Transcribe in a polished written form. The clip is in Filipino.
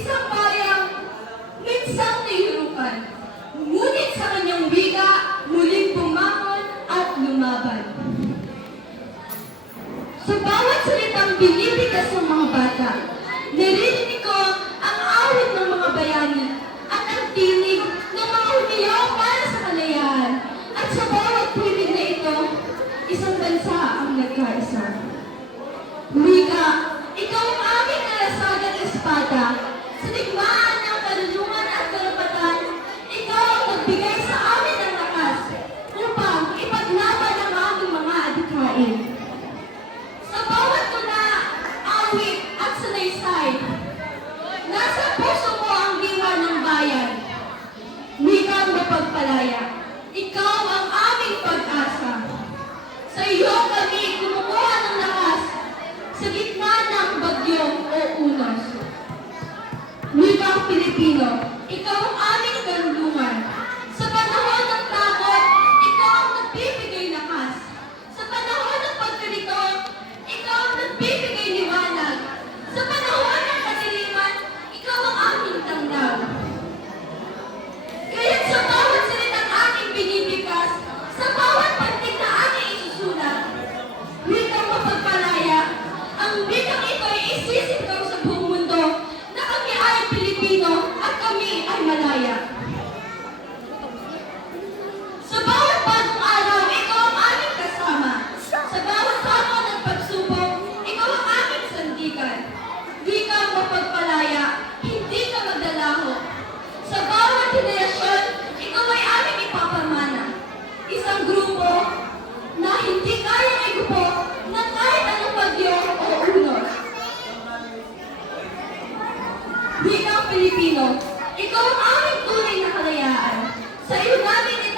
isang bayang minsang nahirukan. Ngunit sa kanyang wika, muling bumangon at lumaban. Sa bawat salitang binibigas ng mga bata, naririnig ko ang awit ng mga bayani at ang tinig ng mga humiyaw para sa kalayaan. At sa bawat tinig na ito, isang bansa ang nagkaisa. Wika, ikaw ang aming nalasag at espada. Sa digmaan ng karunungan at karapatan, ikaw ang nagbigay sa amin ng lakas upang ipaglaban ang aming mga adikain. Sa bawat tuna, awit at sanaysay, nasa puso mo ang diwa ng bayan. Wika ang mapagpalaya, ikaw ang aming pag-asa. Sa iyo kami kumukuha ng lakas sa gitna ng bagyong o unos. Wikang Pilipino, ikaw ang aming karunungan. Sa panahon ng takot, ikaw ang nagbibigay lakas. Sa panahon ng pagkalito, ikaw ang nagbibigay liwanag. Sa panahon ng kadiliman, ikaw ang aming tanglaw. Kaya't sa bawat salitang aming binibigkas, sa bawat pantig na aming isusulat, wikang mapagpalaya, ang wikang ito ay isisigaw sa buong mundo na kami ay Pilipino at kami ay malaya. Sa bawat bagong araw, ikaw ang aming kasama. Sa bawat hamon at pagsubok, ikaw ang aming sandigan. Wikang mapagpalaya, hindi ka magdalaho. Sa bawat henerasyon, ikaw ay aming ipapamana. Isang grupo na hindi kayang igupo ng kahit anong bagyo o unos. Wikang Pilipino, ikaw ang aming tunay na kalayaan. Sa iyo namin